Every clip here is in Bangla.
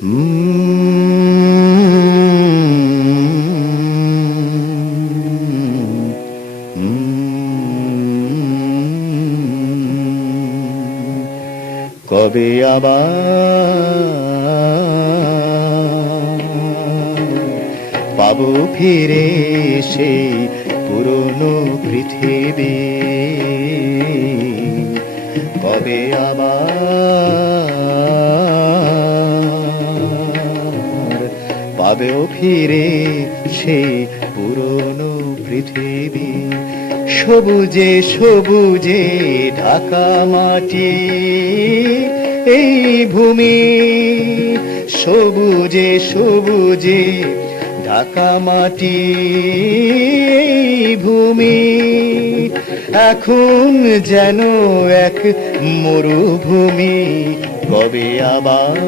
কবে আবার পাবো ফিরে সেই পুরনো পৃথিবী, কবে আবার পাবেও ফিরে সেই পুরনো পৃথিবী। সবুজে সবুজে ঢাকা মাটি এই ভূমি, সবুজে সবুজে ঢাকা মাটি এই ভূমি, এখন যেন এক মরুভূমি। কবে আবার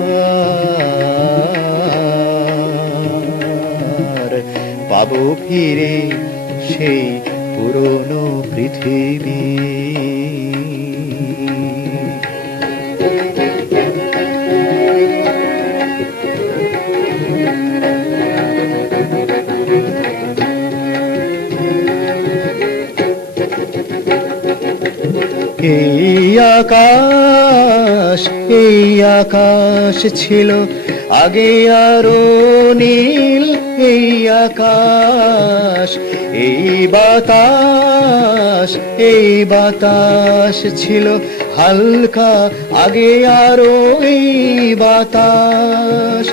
পাবো ফিরে সেই পুরনো পৃথিবী। এই আকাশ ছিল আগে আরো নীল, এই আকাশ এই বাতাস ছিল হালকা আগে আরো এই বাতাস।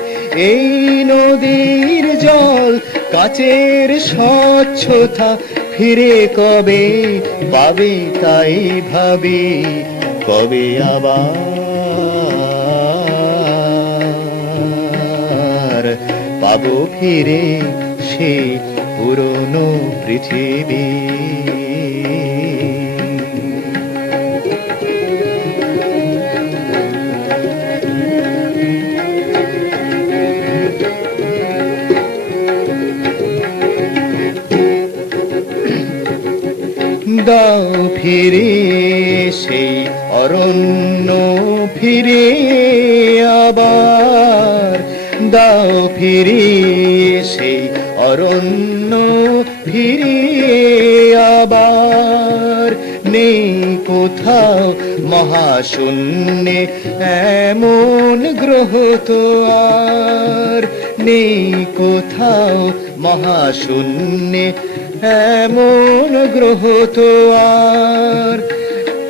এই নদীর জল কাচের স্বচ্ছতা ফিরে কবে পাবে তাই ভাবি, কবে আবার পাবো ফিরে সেই পুরনো পৃথিবী। দাও ফিরে সেই অরণ্য ফিরে আবার, দাও ফিরে সেই অরণ্য ফিরে আবার। নেই কোথাও মহাশূন্যে এমন গ্রহ তো আর, নেই কোথাও মহাশূন্যে এমন গ্রহ তো আর।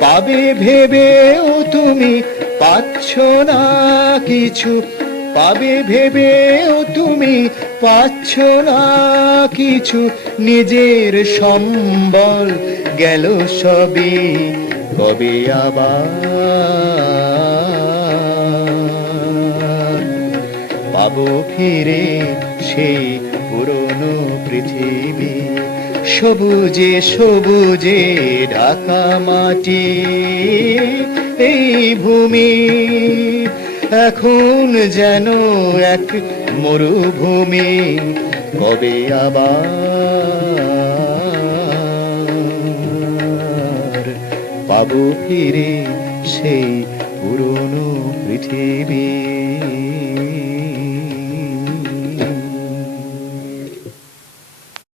পাবে ভেবেও তুমি পাচ্ছ না কিছু, পাবে ভেবেও তুমি পাচ্ছ না কিছু, নিজের সম্বল গেল সবই। কবে আবার পাবো ফিরে সেই পুরনো পৃথিবী। সবুজে সবুজে ঢাকা মাটি এই ভূমি, এখন যেন এক মরুভূমি। কবে আবার পাবো ফিরে সেই পুরনো পৃথিবী।